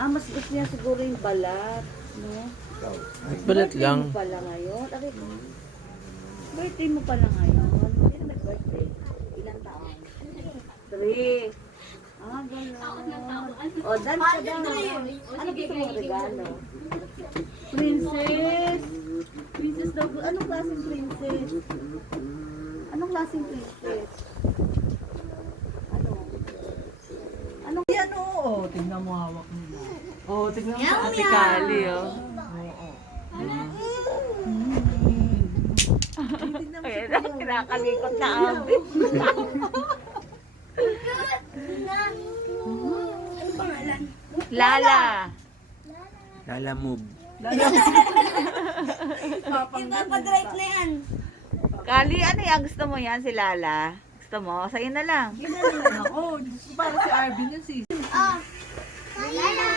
Mas gusto niya siguro yung balat, no? Balat Birthday lang. mo pala ngayon? Birthday mo pala ngayon? Hindi na birthday. Ilang taon? 3. Gano'n. O, dance ka daw. Ano gusto mong regalo? Princess. Princess daw. Anong klaseng princess? Anong klaseng princess? Ano? Anong Yan oo. Tingnan mo hawak nila. Oo, tignan mo sa Ate Kali, oh. Ayan, kinakalikot na abi. Ano pangalan? Lala. Lala move. Ipapadrive na yan. Kali, ano yan? Gusto mo yan, si Lala? Gusto mo? Sa'yo na lang. Ako, para si Arvin yun si. Oh. Lala!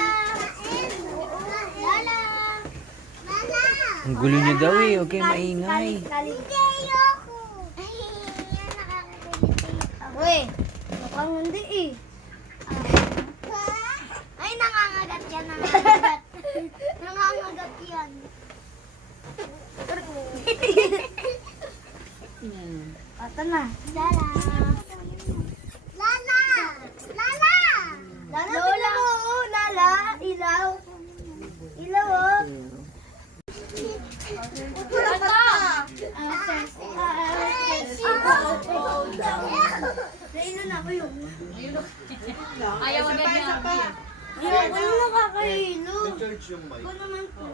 Lala! Lala! Ang gulo niyo daw eh. Huwag kayo maingay. Hindi ako. Ay, yan nakakakilig ako eh. Mukhang hindi eh. Ay, nangangagat yan, nangangagat. Nangangagat yan. Ito na. Lala. Lala. Lala. Lala. Lola mo, oh, Lala. Ilaw. Ilaw, oh. Nailan ako yun. Ayaw na niya. Ayaw, ano nakakahilo? Ano naman po?